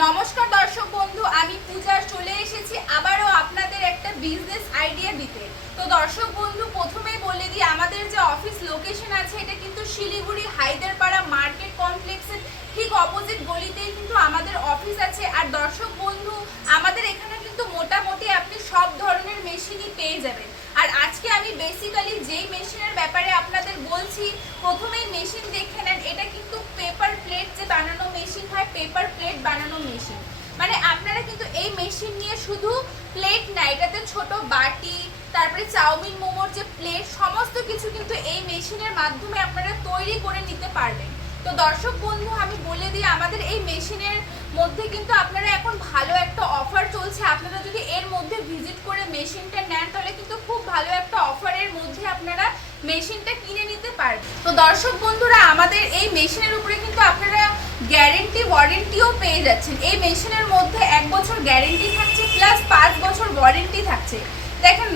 নমস্কার দর্শক বন্ধু, আমি পূজা চলে এসেছি আবারও আপনাদের একটা বিজনেস আইডিয়া দিতে। তো দর্শক বন্ধু, প্রথমেই বলে দিই, আমাদের যে অফিস লোকেশন আছে এটা কিন্তু শিলিগুড়ি হায়দ্রাপাড়া মার্কেট কমপ্লেক্সের ঠিক অপোজিট গলিতেই কিন্তু আমাদের অফিস আছে। আর দর্শক বন্ধু, আমাদের এখানে কিন্তু মোটামুটি আপনি সব ধরনের মেশিনই পেয়ে যাবেন। আর আজকে আমি বেসিক্যালি যেই মেশিনের ব্যাপারে আপনাদের বলছি, প্রথমেই মেশিন দেখে নেন। এটা কিন্তু পেপার প্লেট যে বানানো মেশিন হয়, পেপার প্লেট বানানো মেশিন। মানে আপনারা কিন্তু এই মেশিন নিয়ে শুধু প্লেট না, এটাতে ছোট বাটি, তারপরে চাউমিন মোমোর যে প্লেট, সমস্ত কিছু কিন্তু এই মেশিনের মাধ্যমে আপনারা তৈরি করে নিতে পারবেন। তো দর্শক বন্ধু, আমি বলে দিই, আমাদের এই মেশিনের মধ্যে কিন্তু আপনারা এখন ভালো একটা অফার চলছে। আপনারা যদি এর মধ্যে ভিজিট করে মেশিনটা নেন তাহলে কিন্তু খুব ভালো একটা অফারের মধ্যে আপনারা মেশিনটা কিনে নিতে পারবেন। তো দর্শক বন্ধুরা, আমাদের এই মেশিনের উপরে কিন্তু আপনারা গ্যারেন্টি ওয়ারেন্টিও পেয়ে যাচ্ছেন। এই মেশিনের মধ্যে 1 বছর গ্যারেন্টি থাকছে, প্লাস 5 বছর ওয়ারেন্টি থাকছে। দেখেন,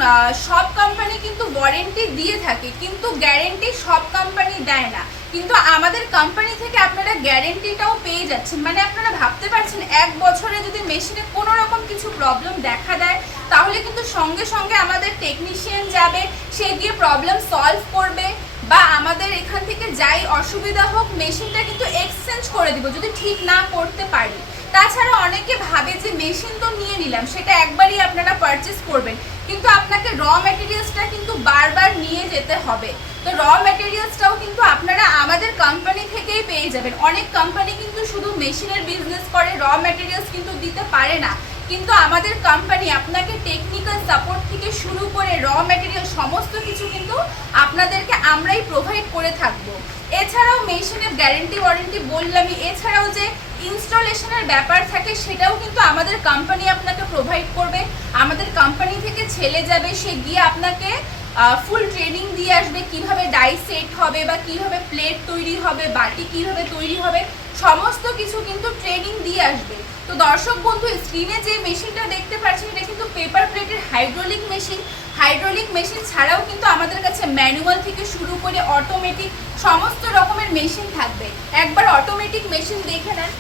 সব কোম্পানি কিন্তু ওয়ারেন্টি দিয়ে থাকে, কিন্তু গ্যারেন্টি সব কোম্পানি দেয় না। কিন্তু আমাদের কোম্পানি থেকে আপনারা গ্যারেন্টিটাও পেয়ে যাচ্ছেন। মানে আপনারা ভাবতে পারছেন, 1 বছরে যদি মেশিনে কোনো রকম কিছু প্রবলেম দেখা দেয় তাহলে কিন্তু সঙ্গে সঙ্গে আমাদের টেকনিশিয়ান যাবে, সে গিয়ে প্রবলেম সলভ করবে, বা আমাদের এখান থেকে যাই অসুবিধা হোক মেশিনটা কিন্তু এক্সচেঞ্জ করে দিব যদি ঠিক না করতে পারি। তাছাড়া অনেকে ভাবে যে মেশিন তো নিয়ে নিলাম, সেটা একবারই আপনারা পারচেস করবেন, কিন্তু আপনাকে র ম্যাটেরিয়ালসটা কিন্তু বারবার নিয়ে যেতে হবে। তো র ম্যাটেরিয়ালসটাও কিন্তু আপনারা আমাদের কোম্পানি থেকেই পেয়ে যাবেন। অনেক কোম্পানি কিন্তু শুধু মেশিনের বিজনেস করে, র ম্যাটেরিয়ালস কিন্তু দিতে পারে না। কিন্তু আমাদের কোম্পানি আপনাকে টেকনিক্যাল সাপোর্ট থেকে শুরু করে র ম্যাটেরিয়াল সমস্ত কিছু কিন্তু আপনাদেরকে আমরাই প্রোভাইড করে থাকবো। এছাড়াও মেশিনের গ্যারেন্টি ওয়ারেন্টি বললামই, এছাড়াও যে ইনস্টলেশনের ব্যাপার থাকে সেটাও কিন্তু আমাদের কোম্পানি আপনাকে প্রোভাইড করবে। আমাদের কোম্পানি থেকে ছেলে যাবে, সে গিয়ে আপনাকে ফুল ট্রেনিং দিয়ে আসবে, কিভাবে ডাই সেট হবে বা কিভাবে প্লেট তৈরি হবে, বাটি কিভাবে তৈরি হবে, সমস্ত কিছু কিন্তু ট্রেনিং দিয়ে আসবে। তো দর্শক বন্ধু, স্ক্রিনে যে মেশিনটা দেখতে পাচ্ছেন এটা কিন্তু পেপার প্লেটের হাইড্রোলিক মেশিন। হাইড্রোলিক মেশিন ছাড়াও কিন্তু আমাদের কাছে ম্যানুয়াল থেকে শুরু করে অটোমেটিক সমস্ত রকমের মেশিন থাকবে। একবার অটোমেটিক মেশিন দেখে নেন।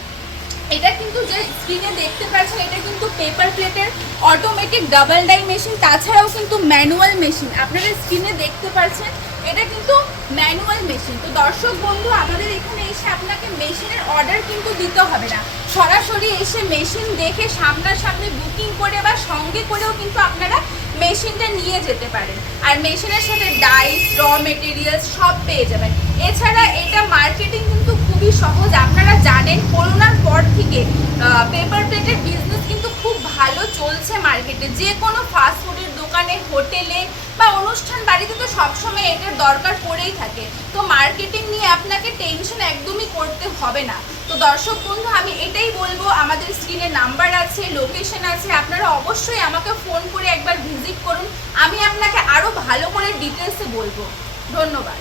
এটা কিন্তু যে স্ক্রিনে দেখতে পাচ্ছেন এটা কিন্তু পেপার প্লেটের অটোমেটিক ডাবল ডাই মেশিন। তাছাড়াও কিন্তু ম্যানুয়াল মেশিন আপনারা স্ক্রিনে দেখতে পাচ্ছেন, এটা কিন্তু ম্যানুয়াল মেশিন। তো দর্শক বন্ধু, আমাদের এখানে এসে আপনাকে মেশিনের অর্ডার কিন্তু দিতে হবে না, সরাসরি এসে মেশিন দেখে সামনাসামনি বুকিং করে বা সঙ্গে করেও কিন্তু আপনারা মেশিনটা নিয়ে যেতে পারেন। আর মেশিনের সাথে ডাইস, র মেটেরিয়ালস সব পেয়ে যাবেন। এছাড়া এটা মার্কেটিং কিন্তু খুবই সহজ। আপনারা জানেন, করোনার পর থেকে পেপার প্লেটের বিজনেস কিন্তু খুব ভালো চলছে মার্কেটে। যে কোনো ফাস্টফুডের দোকানে, হোটেলে বা অনুষ্ঠান বাড়িতে তো সবসময় এটার দরকার পড়েই থাকে। তো মার্কেটিং নিয়ে আপনাকে টেনশন একদমই করতে হবে না। তো দর্শক বন্ধু, আমি এটাই বলবো, আমাদের স্ক্রিনে নাম্বার আছে, লোকেশন আছে, আপনারা অবশ্যই আমাকে ফোন করে একবার ভিজিট করুন। আমি আপনাকে আরও ভালো করে ডিটেলসে বলবো। ধন্যবাদ।